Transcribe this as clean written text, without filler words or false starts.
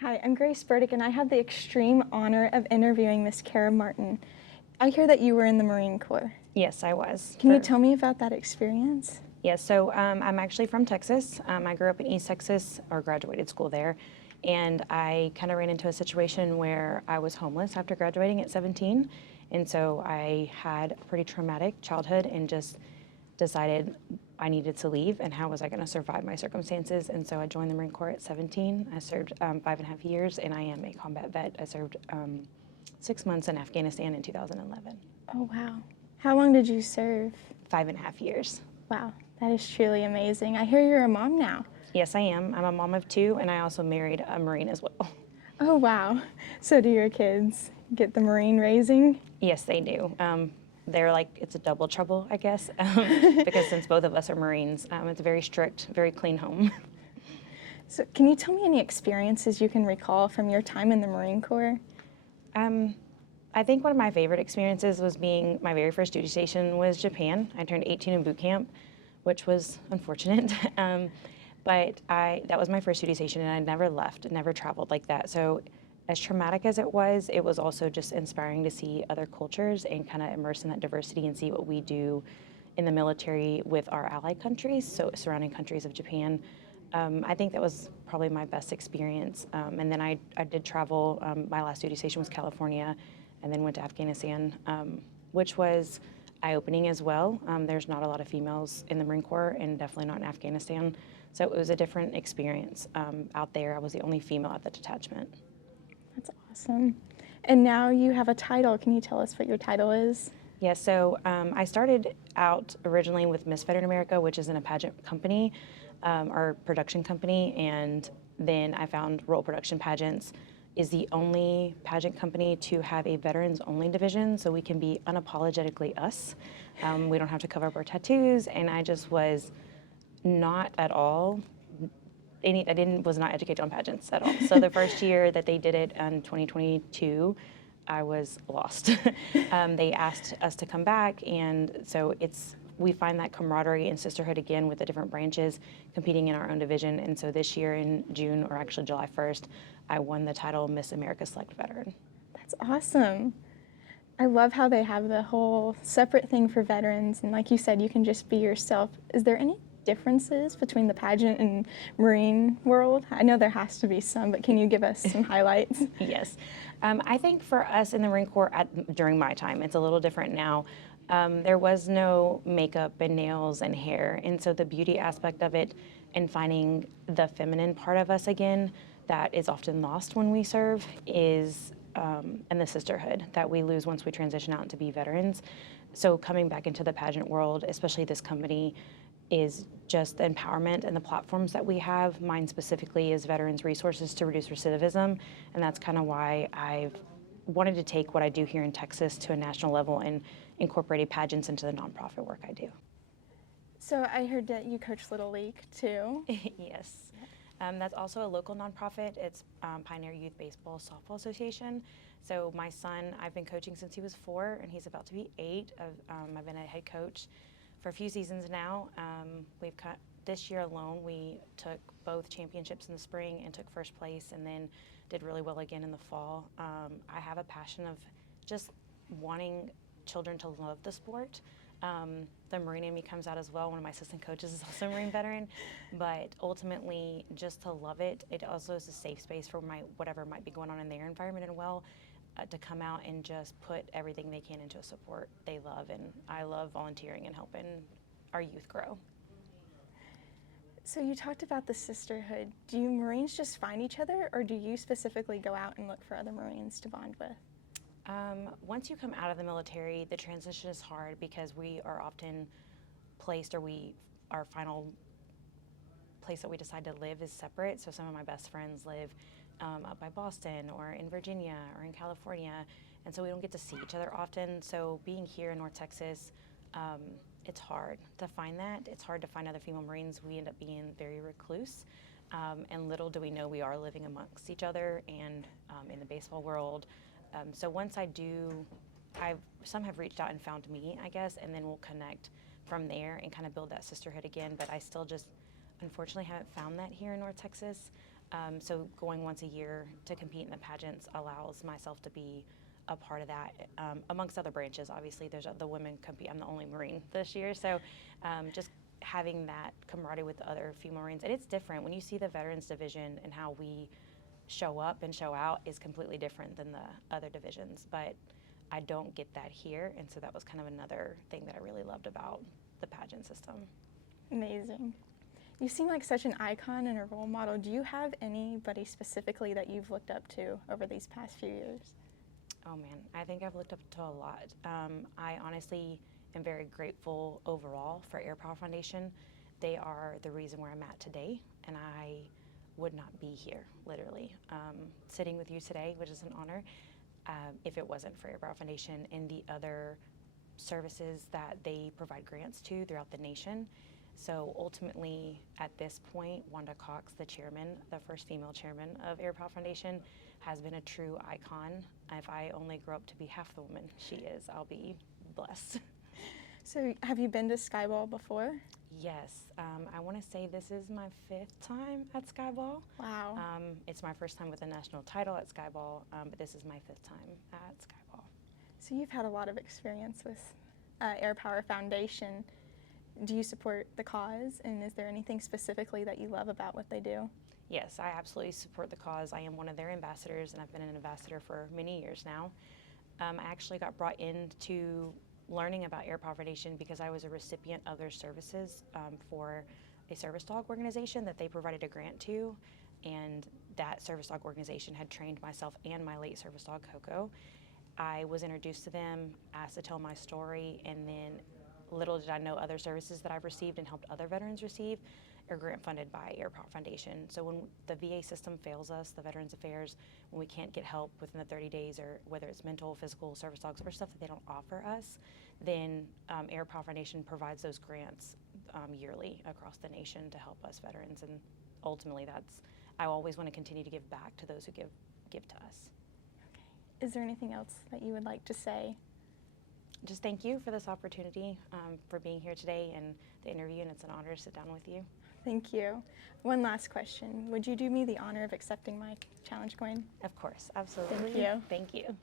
Hi, I'm Grace Burdick, and I had the extreme honor of interviewing Miss Kara Martin. I hear that you were in the Marine Corps. Yes, I was. Can you tell me about that experience? Yes, so I'm actually from Texas. I grew up in East Texas, or graduated school there, and I kind of ran into a situation where I was homeless after graduating at 17, and so I had a pretty traumatic childhood and just decided I needed to leave, and how was I going to survive my circumstances? And so I joined the Marine Corps at 17. I served 5.5 years, and I am a combat vet. I served 6 months in Afghanistan in 2011. Oh, wow. How long did you serve? 5.5 years. Wow, that is truly amazing. I hear you're a mom now. Yes, I am. I'm a mom of 2, and I also married a Marine as well. Oh, wow. So do your kids get the Marine raising? Yes, they do. They're like, it's a double trouble, I guess, because since both of us are Marines, it's a very strict, very clean home. So can you tell me any experiences you can recall from your time in the Marine Corps? I think one of my favorite experiences was being, my very first duty station was Japan. I turned 18 in boot camp, which was unfortunate. But that was my first duty station, and I never left, never traveled like that. So as traumatic as it was also just inspiring to see other cultures and kind of immerse in that diversity and see what we do in the military with our allied countries, so surrounding countries of Japan. I think that was probably my best experience. And then I did travel. My last duty station was California, and then went to Afghanistan, which was eye-opening as well. There's not a lot of females in the Marine Corps, and definitely not in Afghanistan. So it was a different experience out there. I was the only female at the detachment. That's awesome. And now you have a title. Can you tell us what your title is? Yeah, so I started out originally with Miss Veteran America, which is in a pageant company, or production company, and then I found Rural Production Pageants is the only pageant company to have a veterans-only division, so we can be unapologetically us. We don't have to cover up our tattoos, and I just was not at all was not educated on pageants at all. So the first year that they did it in 2022, I was lost. They asked us to come back, and so we find that camaraderie and sisterhood again with the different branches competing in our own division. And so this year in June, or actually July 1st, I won the title Miss America Select Veteran. That's awesome. I love how they have the whole separate thing for veterans, and like you said, you can just be yourself. Is there any differences between the pageant and Marine world? I know there has to be some, but can you give us some highlights? Yes. I think for us in the Marine Corps during my time, it's a little different now. There was no makeup and nails and hair, and so the beauty aspect of it and finding the feminine part of us again that is often lost when we serve is and the sisterhood that we lose once we transition out to be veterans. So coming back into the pageant world, especially this company, is just the empowerment and the platforms that we have. Mine specifically is Veterans Resources to Reduce Recidivism, and that's kind of why I've wanted to take what I do here in Texas to a national level and incorporated pageants into the nonprofit work I do. So I heard that you coach Little League too. Yes. That's also a local nonprofit. It's Pioneer Youth Baseball Softball Association. So my son, I've been coaching since he was 4, and he's about to be 8. I've been a head coach for a few seasons now. This year alone, we took both championships in the spring and took first place, and then did really well again in the fall. I have a passion of just wanting children to love the sport. The Marine in me comes out as well. One of my assistant coaches is also a Marine veteran, but ultimately just to love it. It also is a safe space for whatever might be going on in their environment and to come out and just put everything they can into a support they love. And I love volunteering and helping our youth grow. So you talked about the sisterhood. Do you Marines just find each other, or do you specifically go out and look for other Marines to bond with? Once you come out of the military, the transition is hard because we are often placed, or our final place that we decide to live is separate. So some of my best friends live up by Boston or in Virginia or in California, and so we don't get to see each other often. So being here in North Texas, it's hard to find that. It's hard to find other female Marines. We end up being very recluse, and little do we know we are living amongst each other and in the baseball world. So once I do, some have reached out and found me, I guess, and then we'll connect from there and kind of build that sisterhood again. But I still just, unfortunately, haven't found that here in North Texas. So going once a year to compete in the pageants allows myself to be a part of that, amongst other branches. Obviously, there's the women compete. I'm the only Marine this year, so just having that camaraderie with the other female Marines. And it's different when you see the Veterans Division and how we show up and show out is completely different than the other divisions. But I don't get that here, and so that was kind of another thing that I really loved about the pageant system. Amazing. You seem like such an icon and a role model. Do you have anybody specifically that you've looked up to over these past few years? Oh man, I think I've looked up to a lot. I honestly am very grateful overall for Airpower Foundation. They are the reason where I'm at today, and I would not be here, literally, sitting with you today, which is an honor, if it wasn't for Airpower Foundation and the other services that they provide grants to throughout the nation. So ultimately, at this point, Wanda Cox, the chairman, the first female chairman of Airpower Foundation, has been a true icon. If I only grow up to be half the woman she is, I'll be blessed. So have you been to Skyball before? Yes, I want to say this is my 5th time at Skyball. Wow. It's my first time with a national title at Skyball, but this is my 5th time at Skyball. So you've had a lot of experience with Airpower Foundation. Do you support the cause, and is there anything specifically that you love about what they do? Yes, I absolutely support the cause. I am one of their ambassadors, and I've been an ambassador for many years now. I actually got brought into learning about Airpower Foundation because I was a recipient of their services for a service dog organization that they provided a grant to, and that service dog organization had trained myself and my late service dog, Coco. I was introduced to them, asked to tell my story, and then little did I know other services that I've received and helped other veterans receive are grant funded by Airpower Foundation. So when the VA system fails us, the Veterans Affairs, when we can't get help within the 30 days, or whether it's mental, physical, service dogs, or stuff that they don't offer us, then Airpower Foundation provides those grants yearly across the nation to help us veterans. And ultimately, I always want to continue to give back to those who give to us. Okay. Is there anything else that you would like to say? Just thank you for this opportunity, for being here today and the interview, and it's an honor to sit down with you. Thank you. One last question. Would you do me the honor of accepting my challenge coin? Of course, absolutely. Thank you. Thank you.